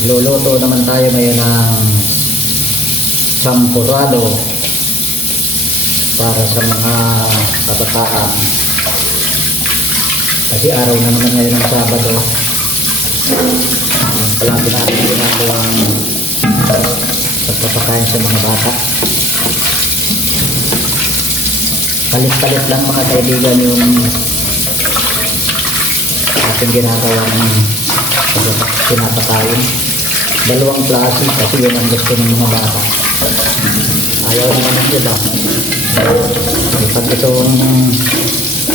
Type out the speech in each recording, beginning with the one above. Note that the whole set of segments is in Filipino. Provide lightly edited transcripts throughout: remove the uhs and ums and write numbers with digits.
Luluto naman tayo ngayon ng sampurado para sa mga kabataan. Kasi araw na naman ngayon ng Sabado. Palagi natin ginagawang pagpapakain sa mga bata. Palit-palit lang mga kaibigan yung ating ginagawang pinapakain. Dalawang klase kasi yun ang gusto ng mga bata. Ayaw naman ng iba. Pag itong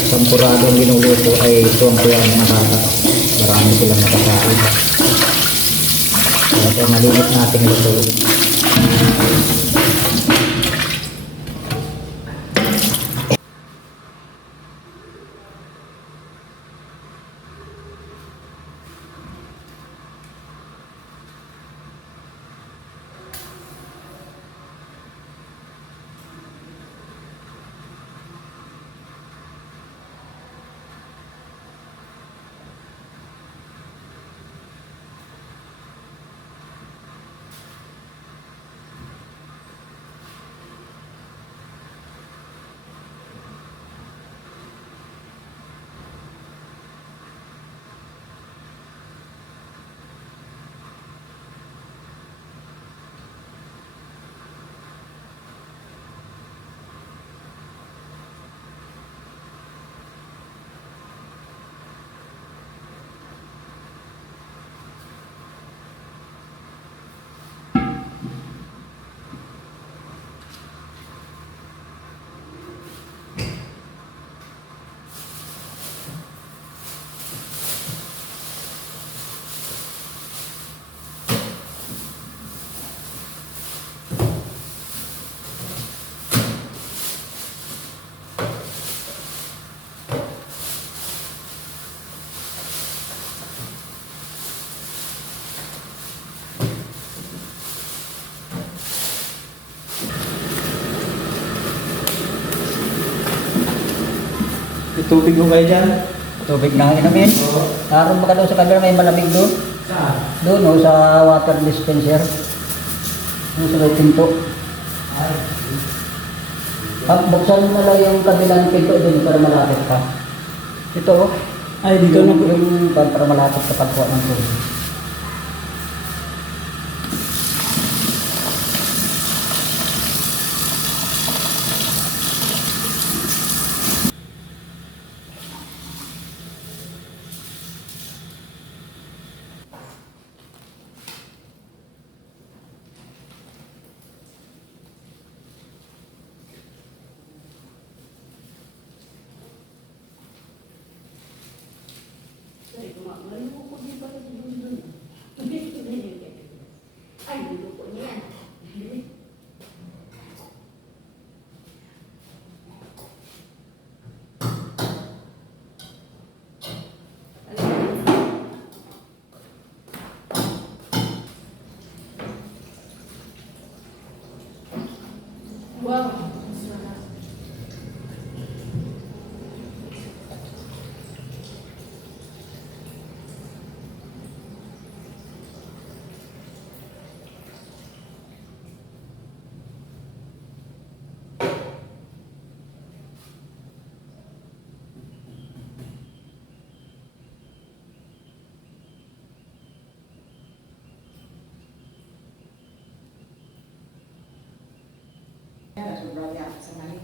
sampuradong ginuluto ay tuwang-tuwa ang mga bata. Marami silang nakakain. Kaya ito malinis nating lutuin. Tubig mo kayo dyan? Tubig na inumin. Oo. Naroon ba ka doon sa kabila may malamig doon? Saan? Doon o sa water dispenser. Doon sa may pinto. Buksan mo na lang yung kabilang pinto doon para malapit ka. Ito o. Ay, dito na po. Yung para malapit ka pagkuha ng tubig. Wow. Sobrang yakin sa mali.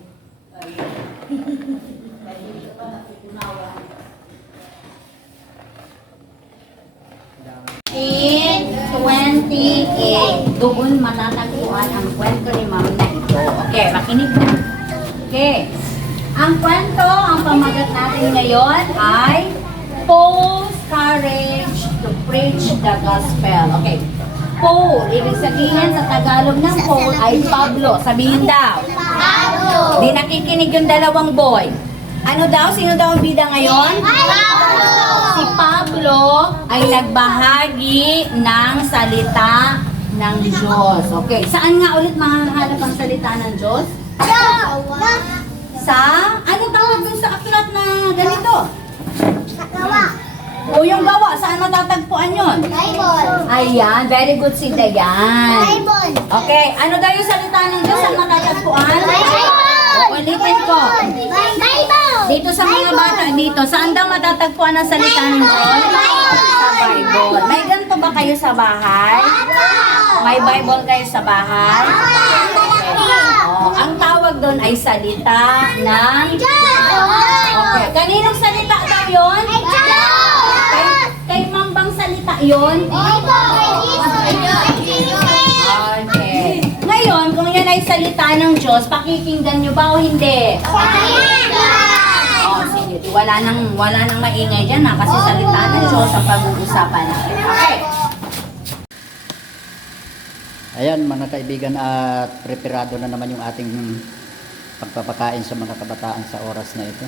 In 28, doon matatagpuan ang kwento ni Ma'am na ito. Okay, makinig na. Okay. Ang kwento, ang pamagat natin ngayon ay Paul's courage to preach the gospel. Okay. Paul, ibig sabihin sa Tagalog ng Paul ay Pablo. Sabihin daw. Pablo. Di nakikinig yung dalawang boy. Ano daw? Sino daw ang bida ngayon? Pablo. Si Pablo ay nagbahagi ng salita ng Diyos. Okay. Saan nga ulit mahanap ang salita ng Diyos? Sa? Ano tawag dun sa aklat na ganito? Gawa. O yung gawa. Saan matatagpuan yun? Bible. Ayan, very good si Dayan. Bible. Okay, ano daw yung salita ng Diyos? Saan matatagpuan? Bible. Ulitin ko. Bible. Dito sa mga bata dito, saan daw matatagpuan ang salita ng Diyos? Sa Bible. May ganito ba kayo sa bahay? May Bible kayo sa bahay? Oh, ang tawag doon ay salita ng Okay. Kaninong salita daw yun? Kay Mambang salita yun? Okay. Ngayon, kung yan ay salita ng Diyos, pakikinggan nyo ba o hindi? Oh, sige. Wala nang maingay dyan ha, kasi salita ng Diyos ang pag-uusapan natin. Okay. Ayan mga kaibigan, at preparado na naman yung ating pagpapakain sa mga kabataan sa oras na ito.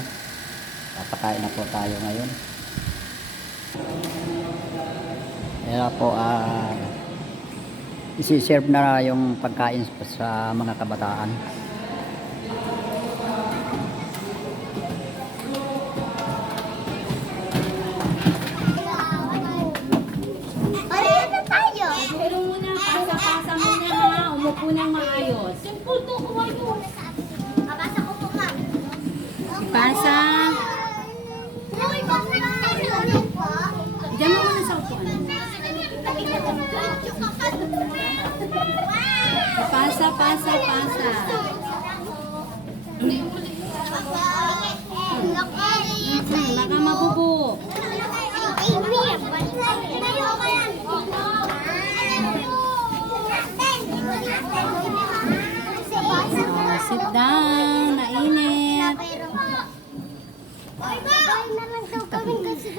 Papakain na po tayo ngayon. Ayan po, isi-serve na yung pagkain sa mga kabataan. Pero muna, pasa-pasa muna ha. Umupo ng maayos. Pasa. Diyan mo muna sa upuan. Pasa, pasa, pasa. Baka mabubo. Sit down, nainit.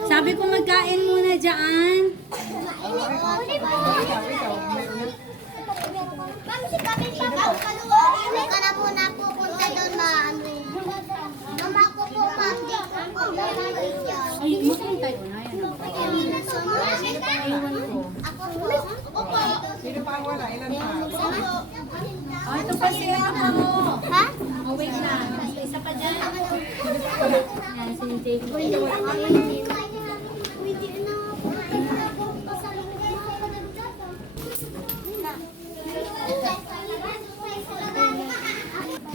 Sabi ko magkain muna dyan. Ay, makain tayo na. Oh, ito pa si ano mo. Ha? Oh, wait lang. Isa pa dyan. Yan, si Jake.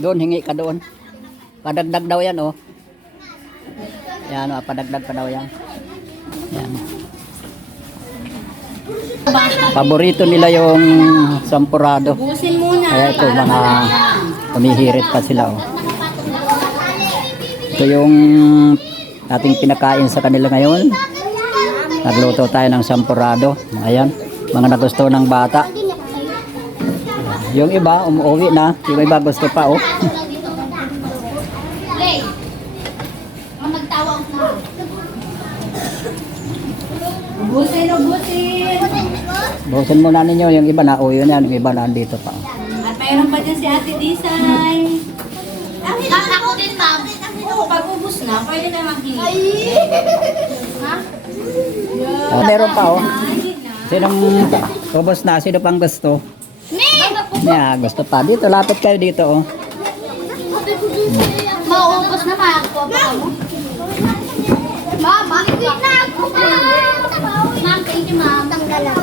Doon, hingi ka doon. Padagdag daw yan, oh. Yan, padagdag pa daw yan. Yan. Paborito nila yung sampurado. Busin muna. Kaya ito, para mga malanghang. humihirit pa sila, oh. Ito yung ating pinakain sa kanila ngayon. Nagluto tayo ng sampurado. Ayan, mga nagusto ng bata. Yung iba, umuwi na. Yung iba gusto pa, oh. Busin o busin. Busin muna ninyo. Yung iba na uwi na. Yung iba na andito pa, oh. At mayroon pa dyan si Ate Disay. Ako din, ma'am. Oo, pag ubus na, pwede na maghingi. Ha? Oh, meron pa, oh. Ay, na. Sinong ubos na? Sino pang gusto? Yeah, gusto pa. Dito, lapit kayo dito, oh. Maubos na, magpapaka mo. Mama, hindi na ako, ma'am. Thank you, ma'am. Tanggalan.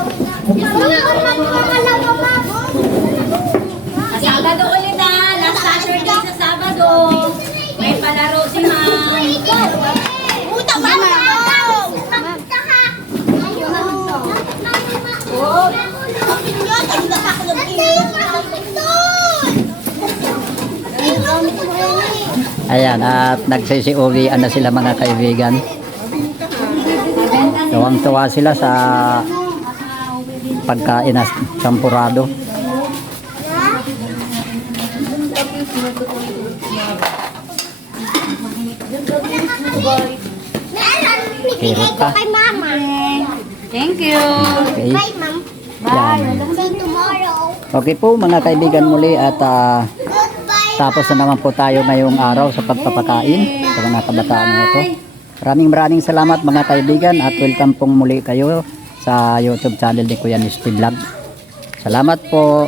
Sabado ulit ha. Last Saturday sa Sabado. May palaro si Ma'am. Puta, mama! Ayan, at nagsisi-uwian na sila mga kaibigan. Tuwang-tuwa sila sa pagkain na sampurado. Kirot ka. Kay mama. Thank you. Okay. Bye, ma'am. Yan. See you tomorrow. Okay po mga kaibigan muli, at Goodbye. tapos na naman po tayo ngayong araw sa pagpapakain sa mga kabataan na ito. Maraming salamat mga kaibigan, at welcome pong muli kayo sa YouTube channel ni Kuya Nisty Vlog. Salamat po.